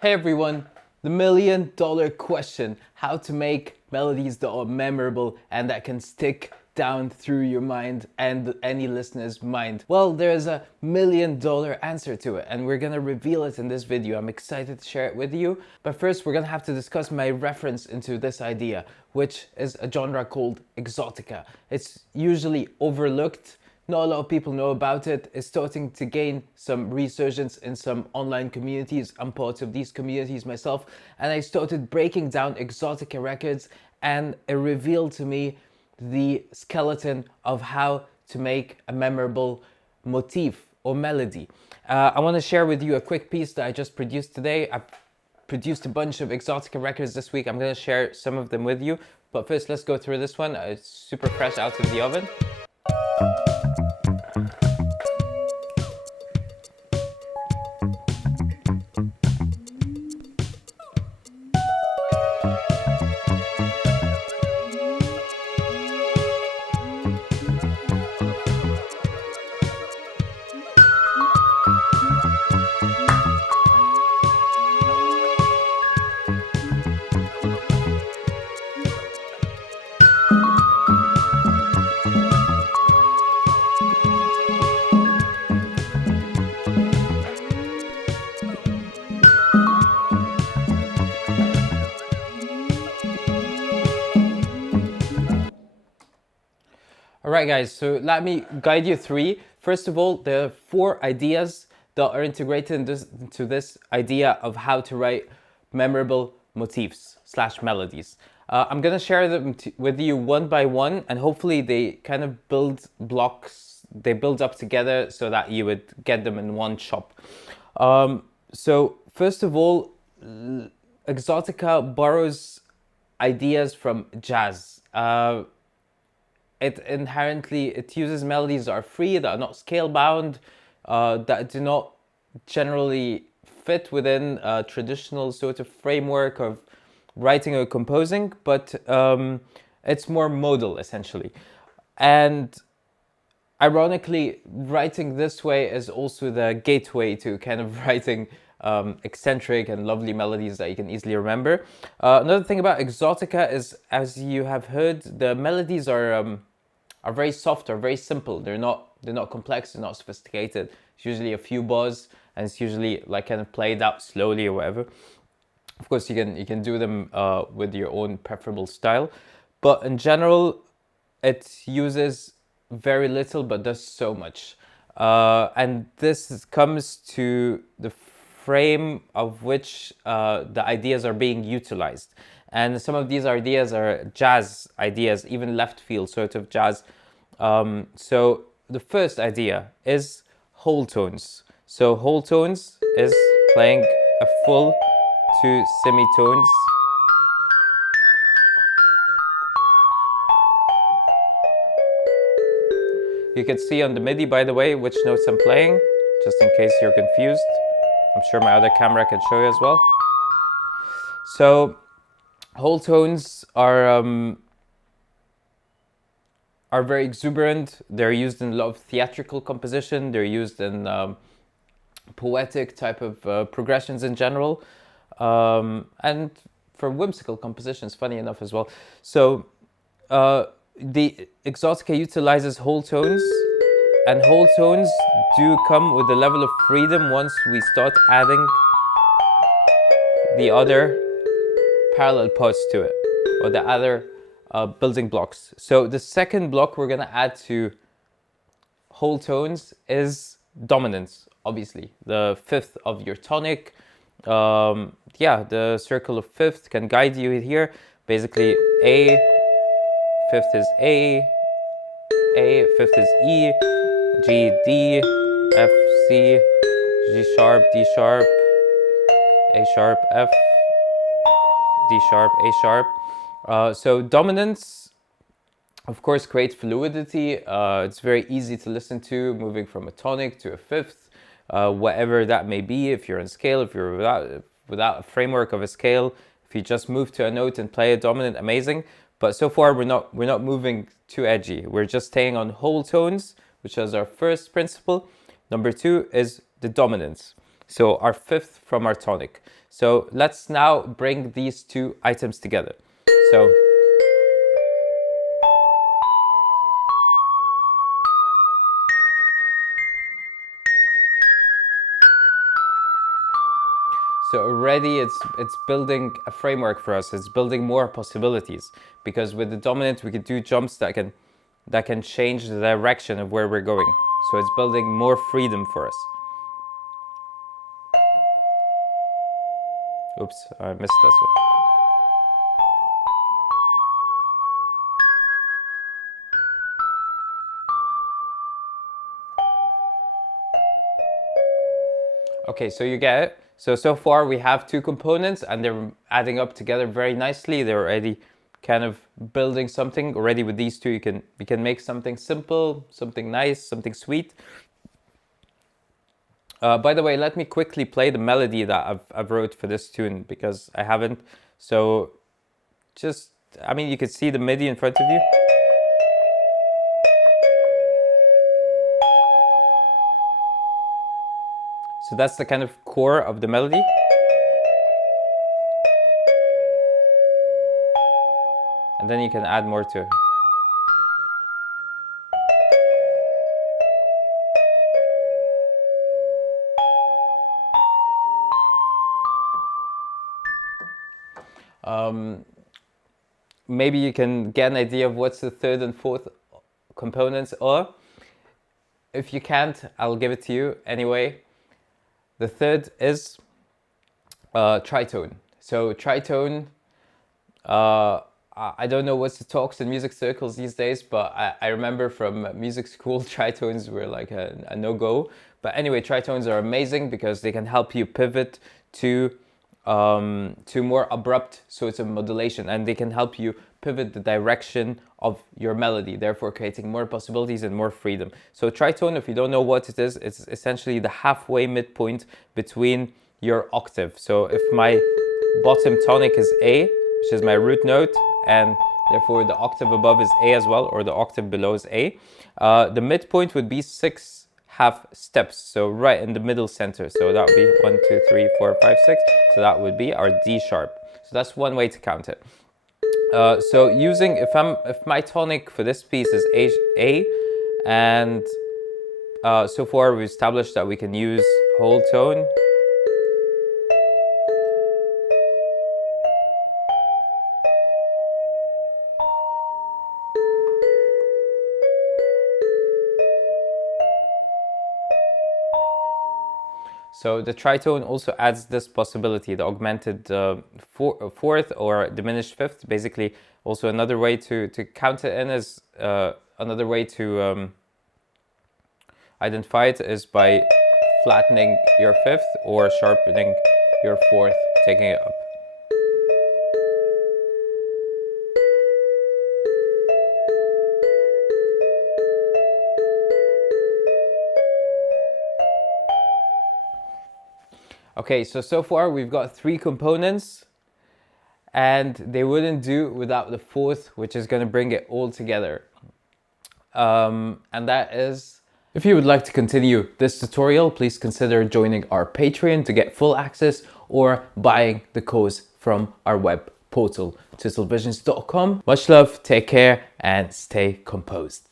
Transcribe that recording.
Hey everyone, the $1,000,000 question, how to make melodies that are memorable and that can stick down through your mind and any listener's mind. Well, there's a $1,000,000 answer to it and we're gonna reveal it in this video. I'm excited to share it with you. But first, we're gonna have to discuss my reference into this idea, which is a genre called Exotica. It's usually overlooked. Not a lot of people know about it. It's starting to gain some resurgence in some online communities. I'm part of these communities myself. And I started breaking down Exotica records and it revealed to me the skeleton of how to make a memorable motif or melody. I want to share with you a quick piece that I just produced today. I produced a bunch of Exotica records this week. I'm going to share some of them with you. But first, let's go through this one. It's super fresh out of the oven. Alright guys, so let me guide you through. First of all, there are 4 ideas that are integrated into this idea of how to write memorable motifs / melodies. I'm gonna share them with you one by one, and hopefully they kind of build blocks, they build up together so that you would get them in one chop. So first of all, Exotica borrows ideas from jazz. It uses melodies that are free, that are not scale bound, that do not generally fit within a traditional sort of framework of writing or composing, but it's more modal essentially. And ironically, writing this way is also the gateway to kind of writing eccentric and lovely melodies that you can easily remember. Another thing about Exotica is, as you have heard, the melodies are very soft, are very simple. They're not complex, they're not sophisticated. It's usually a few bars, and it's usually like kind of played out slowly or whatever. Of course, you can do them with your own preferable style, but in general, it uses very little but does so much. And this comes to the frame of which the ideas are being utilized. And some of these ideas are jazz ideas, even left field sort of jazz. So the first idea is whole tones. So whole tones is playing a full 2 semitones. You can see on the MIDI, by the way, which notes I'm playing, just in case you're confused. I'm sure my other camera can show you as well. So whole tones are very exuberant. They're used in a lot of theatrical composition. They're used in poetic type of progressions in general, and for whimsical compositions, funny enough as well. So the Exotica utilizes whole tones, and whole tones do come with a level of freedom once we start adding the other parallel parts to it, or the other building blocks. So the second block we're going to add to whole tones is dominance, obviously. The 5th of your tonic. The circle of 5th can guide you here. Basically, A, 5th is A, 5th is E, G, D, F, C, G sharp, D sharp, A sharp, F, D sharp, A sharp. So dominance, of course, creates fluidity. It's very easy to listen to, moving from a tonic to a 5th, whatever that may be. If you're in scale, if you're without a framework of a scale, if you just move to a note and play a dominant, amazing. But so far, we're not moving too edgy. We're just staying on whole tones, which is our first principle. Number 2 is the dominance. So our fifth from our tonic. So let's now bring these two items together. So already it's building a framework for us. It's building more possibilities, because with the dominant we can do jumps that can change the direction of where we're going. So it's building more freedom for us. Oops, I missed this one. Okay, so you get it. So far we have two components and they're adding up together very nicely. They're already kind of building something. Already with these two, you can make something simple, something nice, something sweet. By the way, let me quickly play the melody that I've wrote for this tune, because I haven't. So just, I mean, you can see the MIDI in front of you. So that's the kind of core of the melody. And then you can add more to it. Maybe you can get an idea of what's the third and fourth components, or if you can't, I'll give it to you anyway. The third is tritone. So tritone, I don't know what's the talks in music circles these days, but I remember from music school, tritones were like a no-go. But anyway, tritones are amazing because they can help you pivot to more abrupt sorts of modulation, and they can help you pivot the direction of your melody, therefore creating more possibilities and more freedom. So tritone, if you don't know what it is, it's essentially the halfway midpoint between your octave. So if my bottom tonic is A, which is my root note, and therefore the octave above is A as well, or the octave below is A, the midpoint would be 6 half steps, so right in the middle center. So that would be 1, 2, 3, 4, 5, 6. So that would be our D sharp. So that's one way to count it. So using, if my tonic for this piece is A, and so far we've established that we can use whole tone. So the tritone also adds this possibility, the augmented fourth or diminished fifth. Basically, also another way to count it in is, another way to identify it is by flattening your fifth or sharpening your fourth, taking it up. Okay, so far we've got 3 components, and they wouldn't do without the fourth, which is going to bring it all together. And that is, if you would like to continue this tutorial, please consider joining our Patreon to get full access, or buying the course from our web portal, tutelvisions.com. Much love, take care, and stay composed.